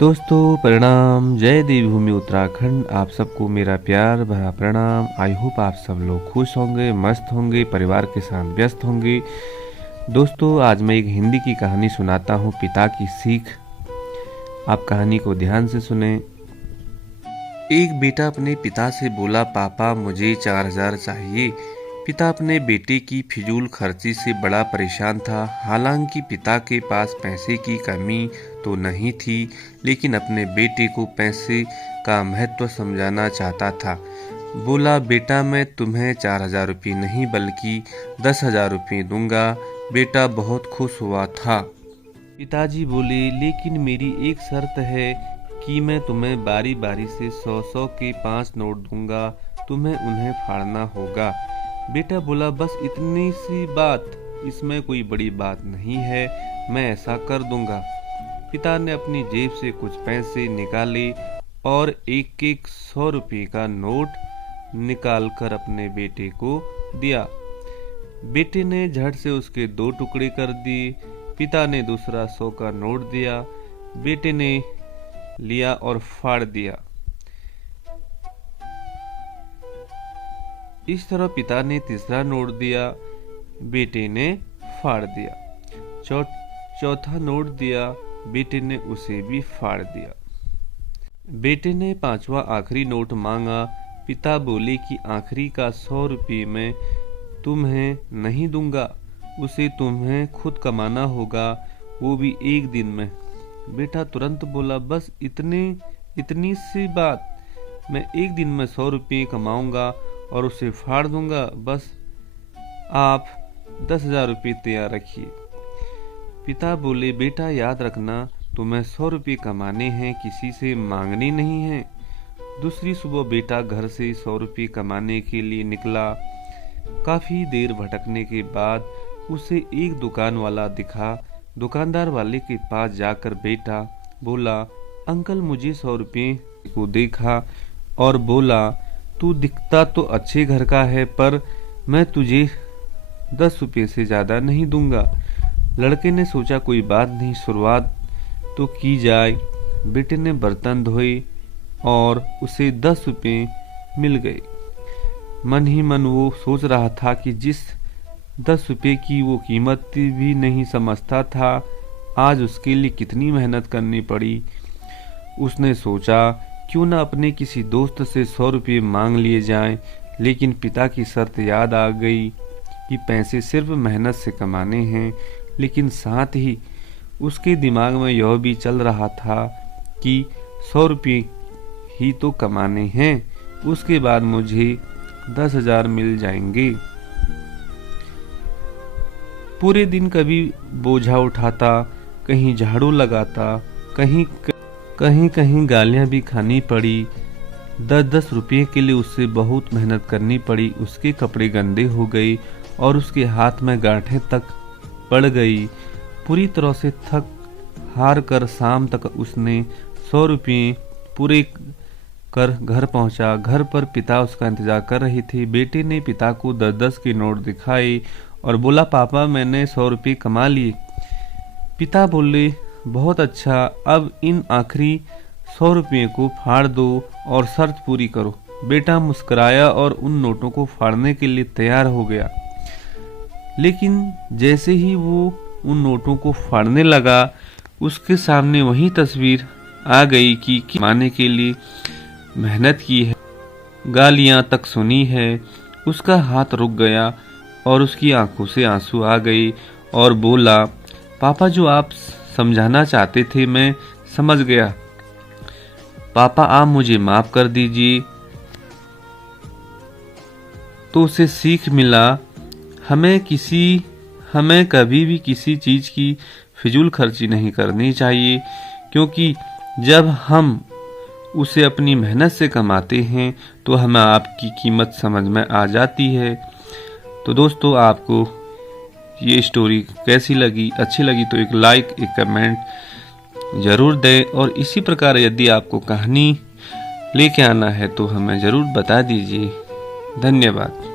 दोस्तों प्रणाम, जय देवभूमि उत्तराखंड। आप सबको मेरा प्यार भरा प्रणाम। आई होप आप सब लोग खुश होंगे, मस्त होंगे, परिवार के साथ व्यस्त होंगे। दोस्तों आज मैं एक हिंदी की कहानी सुनाता हूँ, पिता की सीख। आप कहानी को ध्यान से सुने। एक बेटा अपने पिता से बोला, पापा मुझे 4000 चाहिए। पिता अपने बेटे की फिजूल खर्ची से बड़ा परेशान था। हालांकि पिता के पास पैसे की कमी तो नहीं थी, लेकिन अपने बेटे को पैसे का महत्व समझाना चाहता था। बोला, बेटा मैं तुम्हें 4000 रुपये नहीं बल्कि 10,000 रुपये दूंगा। बेटा बहुत खुश हुआ था। पिताजी बोले, लेकिन मेरी एक शर्त है कि मैं तुम्हें बारी बारी से 100-100 के 5 नोट दूंगा, तुम्हें उन्हें फाड़ना होगा। बेटा बोला, बस इतनी सी बात, इसमें कोई बड़ी बात नहीं है, मैं ऐसा कर दूंगा। पिता ने अपनी जेब से कुछ पैसे निकाले और एक 100 रुपये का नोट निकालकर अपने बेटे को दिया। बेटे ने झट से उसके 2 टुकड़े कर दिए। पिता ने दूसरा 100 का नोट दिया। बेटे ने लिया और फाड़ दिया। इस तरह पिता ने तीसरा नोट दिया, बेटे ने फाड़ दिया। चौथा नोट दिया, बेटे ने उसे भी फाड़ दिया। बेटे ने 5वां आखिरी नोट मांगा। पिता बोले कि आखिरी का 100 रुपये मैं तुम्हें नहीं दूंगा, उसे तुम्हें खुद कमाना होगा, वो भी एक दिन में। बेटा तुरंत बोला, बस इतनी सी बात, मैं एक दिन में 100 रुपये कमाऊंगा और उसे फाड़ दूंगा, बस आप 10,000 रुपये तैयार रखिए। पिता बोले, बेटा याद रखना, तुम्हें 100 रुपये कमाने हैं, किसी से मांगने नहीं है। दूसरी सुबह बेटा घर से 100 रुपये कमाने के लिए निकला। काफी देर भटकने के बाद उसे एक दुकान वाला दिखा। दुकानदार वाले के पास जाकर बेटा बोला, अंकल मुझे 100 रुपये को देखा और बोला, तू दिखता तो अच्छे घर का है, पर मैं तुझे 10 रुपये से ज्यादा नहीं दूंगा। लड़के ने सोचा कोई बात नहीं, शुरुआत तो की जाए। बेटे ने बर्तन धोए और उसे 10 रुपये मिल गए। मन ही मन वो सोच रहा था कि जिस 10 रुपये की वो कीमत भी नहीं समझता था, आज उसके लिए कितनी मेहनत करनी पड़ी। उसने सोचा क्यों न अपने किसी दोस्त से 100 रुपये मांग लिए जाएं, लेकिन पिता की शर्त याद आ गई कि पैसे सिर्फ मेहनत से कमाने हैं। लेकिन साथ ही उसके दिमाग में यह भी चल रहा था कि 100 रुपये ही तो कमाने हैं, उसके बाद मुझे 10,000 मिल जाएंगे। पूरे दिन कभी बोझा उठाता, कहीं झाड़ू लगाता, कहीं गालियां भी खानी पड़ी। 10-10 रुपये के लिए उसे बहुत मेहनत करनी पड़ी। उसके कपड़े गंदे हो गए और उसके हाथ में गांठें तक पड़ गई। पूरी तरह से थक हार कर शाम तक उसने 100 रुपये पूरे कर घर पहुंचा। घर पर पिता उसका इंतजार कर रहे थे। बेटे ने पिता को 10-10 के नोट दिखाए और बोला, पापा मैंने 100 रुपये कमा लिए। पिता बोले, बहुत अच्छा, अब इन आखिरी 100 रुपये को फाड़ दो और शर्त पूरी करो। बेटा मुस्कुराया और उन नोटों को फाड़ने के लिए तैयार हो गया। लेकिन जैसे ही वो उन नोटों को फाड़ने लगा, उसके सामने वही तस्वीर आ गई कि कमाने के लिए मेहनत की है, गालियां तक सुनी है। उसका हाथ रुक गया और उसकी आंखों से आंसू आ गए और बोला, पापा जो आप समझाना चाहते थे मैं समझ गया। पापा आप मुझे माफ कर दीजिए। तो उसे सीख मिला, हमें कभी भी किसी चीज की फिजूल खर्ची नहीं करनी चाहिए, क्योंकि जब हम उसे अपनी मेहनत से कमाते हैं तो हमें आपकी कीमत समझ में आ जाती है। तो दोस्तों आपको ये स्टोरी कैसी लगी, अच्छी लगी तो एक लाइक, एक कमेंट ज़रूर दें। और इसी प्रकार यदि आपको कहानी लेके आना है तो हमें ज़रूर बता दीजिए। धन्यवाद।